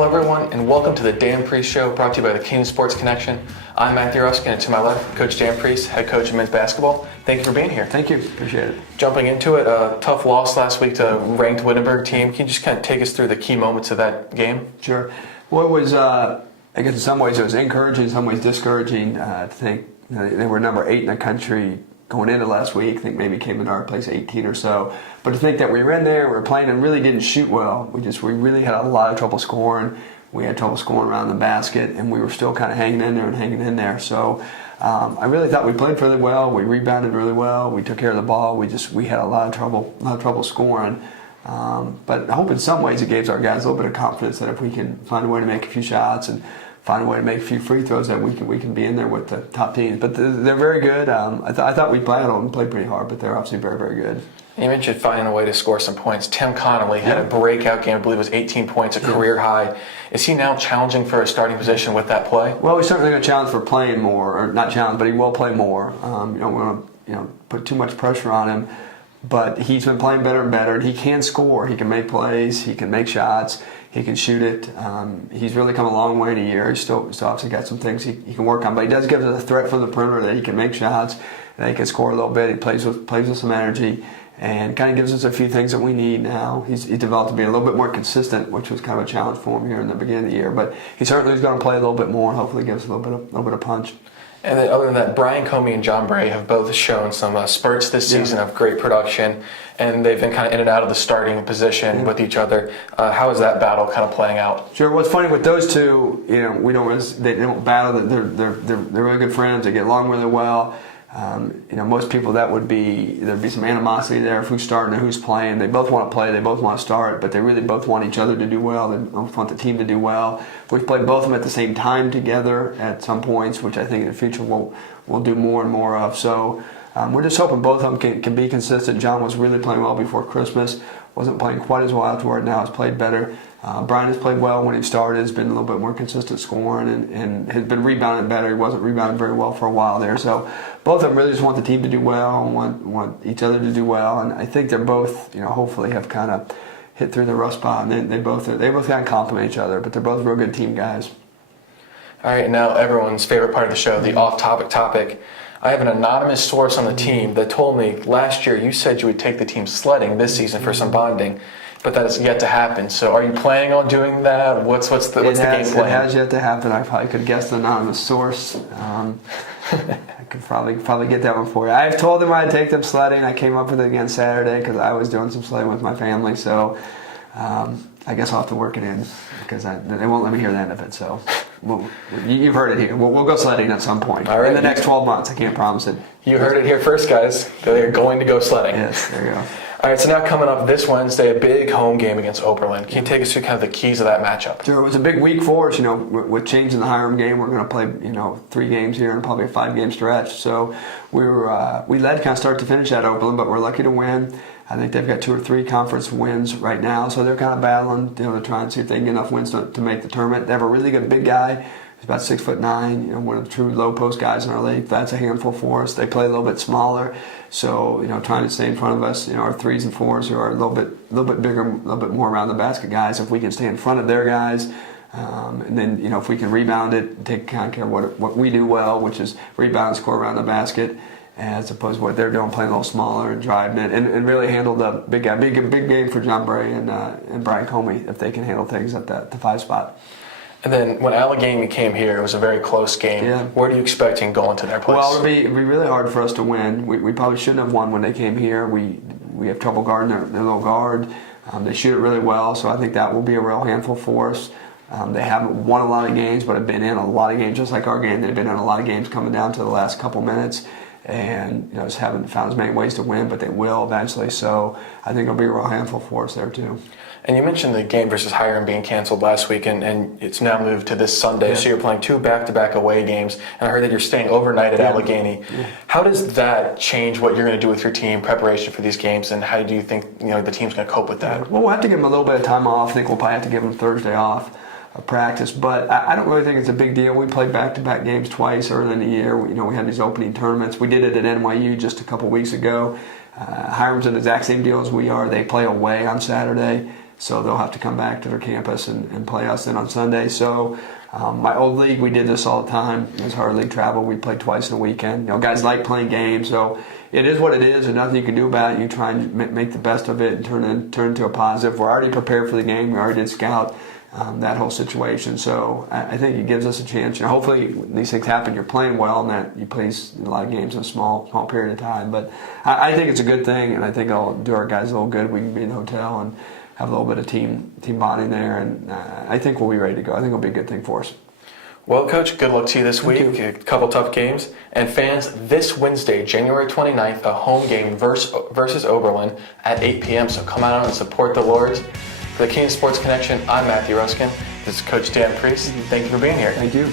Hello everyone, and welcome to the Dan Priest Show, brought to you by the Kenyon Sports Connection. I'm Matthew Ruskin, and to my left, Coach Dan Priest, head coach of men's basketball. Thank you for being here. Thank you. Appreciate it. Jumping into it, a tough loss last week to a ranked Wittenberg team. Can you just kind of take us through the key moments of that game? Sure. Well, it was, I guess in some ways it was encouraging, in some ways discouraging to think they were number 8 in the country going into last week. I think maybe came into our place 18 or so. But to think that we were in there, we were playing and really didn't shoot well. We really had a lot of trouble scoring. We had trouble scoring around the basket, and we were still kind of hanging in there. So I really thought we played really well. We rebounded really well. We took care of the ball. We had a lot of trouble scoring. But I hope in some ways it gave our guys a little bit of confidence that if we can find a way to make a few shots and find a way to make a few free throws, that we can be in there with the top teams. But they're very good. I thought we played pretty hard, but they're obviously very, very good. You mentioned finding a way to score some points. Tim Connolly had a breakout game. I believe it was 18 points, a career high. Is he now challenging for a starting position with that play? Well, he's certainly going to challenge for playing more, or not challenge, but he will play more. You don't want to put too much pressure on him. But he's been playing better and better, and he can score. He can make plays. He can make shots. He can shoot it. He's really come a long way in a year. He's still obviously got some things he can work on, but he does give us a threat from the perimeter that he can make shots, and he can score a little bit. He plays with some energy, and kind of gives us a few things that we need now. He's developed to be a little bit more consistent, which was kind of a challenge for him here in the beginning of the year. But he certainly is going to play a little bit more, and hopefully give us a little bit of punch. And then other than that, Brian Comey and John Bray have both shown some spurts this season of great production, and they've been kind of in and out of the starting position with each other. How is that battle kind of playing out? Sure. What's funny with those two, they don't battle. They're really good friends. They get along really well. Most people there'd be some animosity there of who's starting and who's playing. They both want to play, they both want to start, but they really both want each other to do well. They both want the team to do well. We've played both of them at the same time together at some points, which I think in the future we'll do more and more of. So we're just hoping both of them can be consistent. John was really playing well before Christmas. Wasn't playing quite as well afterward. Now has played better. Brian has played well when he started. Has been a little bit more consistent scoring and has been rebounding better. He wasn't rebounding very well for a while there. So both of them really just want the team to do well and want each other to do well. And I think they're both, hopefully have kind of hit through the rough spot. And they both kind of complement each other. But they're both real good team guys. All right, now everyone's favorite part of the show, the off-topic topic. I have an anonymous source on the team that told me last year you said you would take the team sledding this season for some bonding, but that has yet to happen. So are you planning on doing that? What's the game plan? It has yet to happen. I probably could guess the anonymous source. I could probably get that one for you. I've told them I'd take them sledding. I came up with it again Saturday because I was doing some sledding with my family. So I guess I'll have to work it in because they won't let me hear the end of it. So you've heard it here. We'll go sledding at some point in the next 12 months. I can't promise it. You heard it here first, guys. They're going to go sledding. Yes, there you go. All right, so now coming up this Wednesday, a big home game against Oberlin. Can you take us through kind of the keys of that matchup? Sure, it was a big week for us. With changing the Hiram game, we're going to play 3 games here and probably a 5-game stretch. So we led kind of start to finish at Oberlin, but we're lucky to win. I think they've got 2 or 3 conference wins right now, so they're kind of battling to try and see if they can get enough wins to make the tournament. They have a really good big guy. He's about 6'9", one of the true low post guys in our league. That's a handful for us. They play a little bit smaller, so trying to stay in front of us. Our 3s and 4s who are a little bit bigger, a little bit more around the basket guys. If we can stay in front of their guys, and then if we can rebound it, and take kind of care of what we do well, which is rebound and score around the basket, as opposed to what they're doing, playing a little smaller and driving it, and really handle the big guy. Big game for John Bray and Brian Comey if they can handle things at the 5 spot. And then when Allegheny came here, it was a very close game. Yeah. What are you expecting going to their place? Well, it'd be really hard for us to win. We probably shouldn't have won when they came here. We have trouble guarding their little guard. They shoot it really well, so I think that will be a real handful for us. They haven't won a lot of games, but have been in a lot of games, just like our game. They've been in a lot of games coming down to the last couple minutes, and just haven't found as many ways to win, but they will eventually. So I think it'll be a real handful for us there too. And you mentioned the game versus Hiram being canceled last week, and it's now moved to this Sunday. Yeah. So you're playing 2 back-to-back away games, and I heard that you're staying overnight at Allegheny. Yeah. How does that change what you're going to do with your team, preparation for these games, and how do you think the team's going to cope with that? Well, we'll have to give them a little bit of time off. I think we'll probably have to give them Thursday off of practice, but I don't really think it's a big deal. We played back-to-back games twice early in the year. We had these opening tournaments. We did it at NYU just a couple weeks ago. Hiram's in the exact same deal as we are. They play away on Saturday. so they'll have to come back to their campus and play us then on Sunday. So my old league, we did this all the time. It was our league travel. We played twice in a weekend. Guys like playing games, so it is what it is. There's nothing you can do about it. You try and make the best of it and turn it into a positive. We're already prepared for the game. We already did scout that whole situation. So I think it gives us a chance. Hopefully these things happen. You're playing well, and that you play a lot of games in a small period of time. But I think it's a good thing, and I think it'll do our guys a little good. We can be in the hotel and have a little bit of team bonding there, and I think we'll be ready to go. I think it'll be a good thing for us. Well, Coach, good luck to you this week. Thank you. A couple tough games. And fans, this Wednesday, January 29th, a home game versus Oberlin at 8 p.m. So come out and support the Lords. For the Kenyon Sports Connection, I'm Matthew Ruskin. This is Coach Dan Priest. Thank you for being here. Thank you.